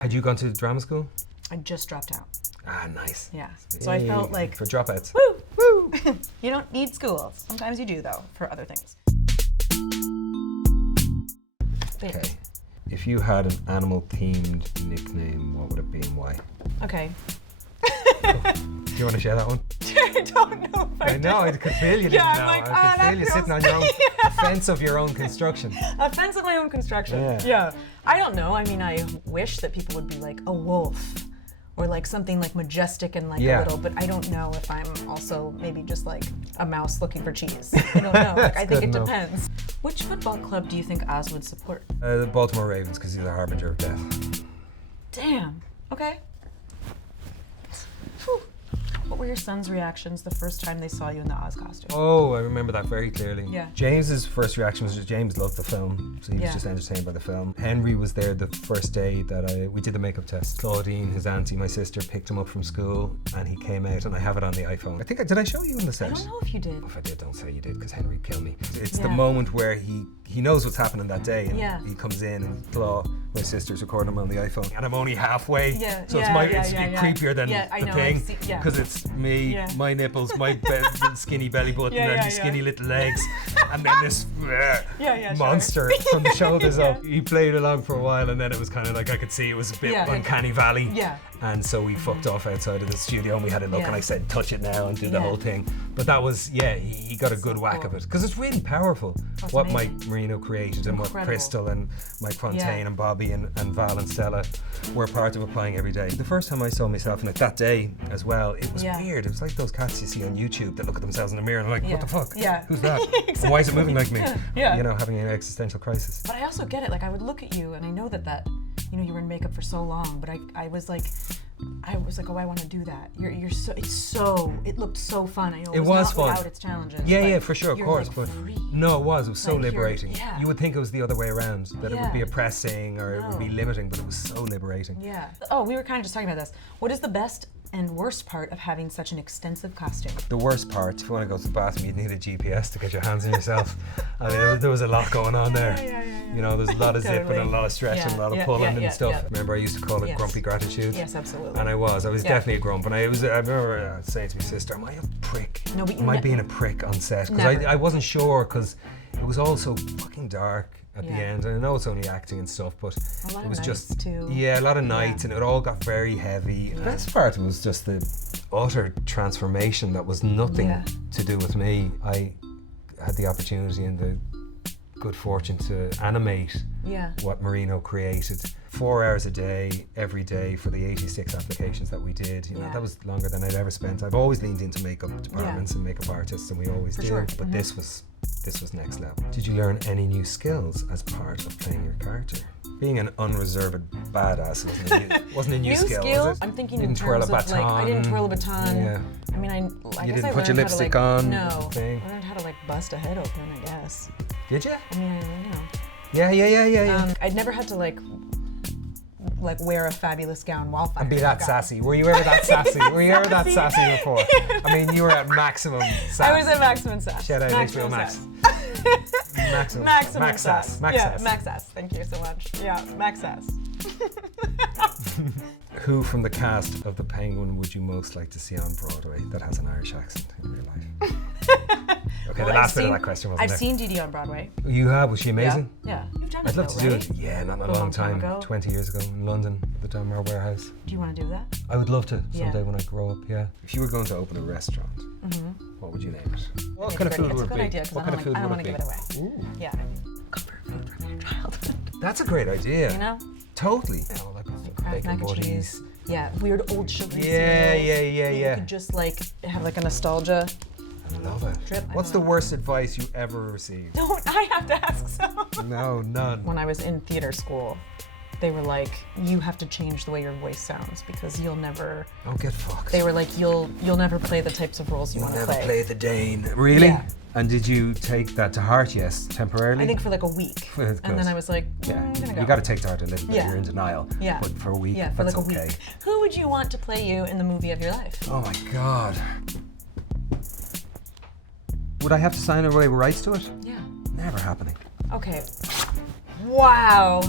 Had you gone to drama school? I just dropped out. Ah, nice. Yeah. So I felt like... For dropouts. Woo! Woo! You don't need school. Sometimes you do, though, for other things. Okay. If you had an animal-themed nickname, what would it be and why? Okay. Do you want to share that one? I don't know if I know, I could feel you didn't know. I could feel you sitting on your own fence of your own construction. A fence of my own construction. Yeah. I don't know. I mean, I wish that people would be like a wolf or like something like majestic and like a little, but I don't know if I'm also maybe just like a mouse looking for cheese. I don't know. Like, I think it depends. Which football club do you think Oz would support? The Baltimore Ravens, because he's the harbinger of death. Damn. Okay. Whew. What were your son's reactions the first time they saw you in the Oz costume? Oh, I remember that very clearly. Yeah. James's first reaction was just James loved the film, so he was just entertained by the film. Henry was there the first day that we did the makeup test. Claudine, his auntie, my sister, picked him up from school, and he came out, and I have it on the iPhone. Did I show you in the set? I don't know if you did. If I did, don't say you did, because Henry would kill me. It's the moment where he knows what's happening that day, and he comes in, and Flaw, my sister's recording him on the iPhone, and I'm only halfway, so it's creepier than the thing, because it's me, my nipples, my skinny belly button, and these skinny little legs, and then this monster from the shoulders up. He played along for a while, and then it was kind of like I could see it was a bit uncanny valley. And so we fucked off outside of the studio and we had a look and I said, touch it now and do the whole thing. But that was, he got a good whack of it. Because it's really powerful what Mike Marino created and what Crystal and Mike Fontaine and Bobby and Val and Stella were part of applying every day. The first time I saw myself in it that day as well, it was weird. It was like those cats you see on YouTube that look at themselves in the mirror and they're like, what the fuck? Who's that? Exactly. And why is it moving like me? You know, having an existential crisis. But I also get it. Like, I would look at you and I know that you were in makeup for so long, but I was like, oh, I want to do that. It looked so fun. I know it was not fun without its challenges. Yeah, for sure, of course. Like but free. No, it was so like liberating. You would think it was the other way around, that it would be oppressing or it would be limiting, but it was so liberating. Yeah. Oh, we were kind of just talking about this. What is the best and worst part of having such an extensive costume? The worst part, if you want to go to the bathroom, you'd need a GPS to get your hands on yourself. I mean, there was a lot going on there. You know, there's a lot of zipping and a lot of stretching, a lot of pulling and stuff. Remember, I used to call it grumpy gratitude. Yes, absolutely. And I was definitely a grump. And I remember saying to my sister, am I a prick? No, but am I being a prick on set? Because I wasn't sure, because it was all so fucking dark at the end. And I know it's only acting and stuff, but it was just a lot of nights and it all got very heavy. The best part was just the utter transformation that was nothing to do with me. I had the opportunity and the good fortune to animate what Marino created. 4 hours a day, every day for the 86 applications that we did. You know, that was longer than I'd ever spent. I've always leaned into makeup departments and makeup artists, and we always did. But this was next level. Did you learn any new skills as part of playing your character? Being an unreserved badass wasn't a new skill, was it? I'm thinking in terms of like, I didn't twirl a baton. I mean, I you guess didn't I put your learned lipstick how to, on. No, I learned how to like bust a head open, I guess. Did you? I mean, you know. Yeah. I'd never had to like wear a fabulous gown while fighting. And be that sassy. Were you ever that sassy? Were you ever that sassy before? I mean, you were at maximum sass. I was at maximum sass. Shout out HBO Max. Maximum sass. Max sass. Thank you so much. Yeah, Max sass. Who from the cast of The Penguin would you most like to see on Broadway that has an Irish accent in real life? Okay, the last bit of that question wasn't I've seen Dee Dee on Broadway. You have? Was she amazing? Yeah. You've done it. I'd love to do it. Yeah, not in a long time. 20 years ago in London, at the Dunmore Warehouse. Do you want to do that? I would love to someday when I grow up, If you were going to open a restaurant, what would you name it? What kind of food would it be? What kind of food would it be? I don't want to give it away. Ooh. Yeah. Comfort food from your childhood. That's a great idea. You know? Totally. Kraft mac and cheese. Yeah, weird old sugary cereals. You could just like have like a nostalgia. I love it. Trip. What's the worst advice you ever received? Don't I have to ask some? No, none. When I was in theater school, they were like, you have to change the way your voice sounds because you'll never... Oh, get fucked. They were like, you'll never play the types of roles you want to play. You'll never play the Dane. Really? Yeah. And did you take that to heart, temporarily? I think for like a week. And then I was like, I'm gonna go. You got to take it to heart a little bit. You're in denial. Yeah. But for a week, for that's like a okay. week. Who would you want to play you in the movie of your life? Oh my God. Would I have to sign away rights to it? Yeah. Never happening. Okay. Wow.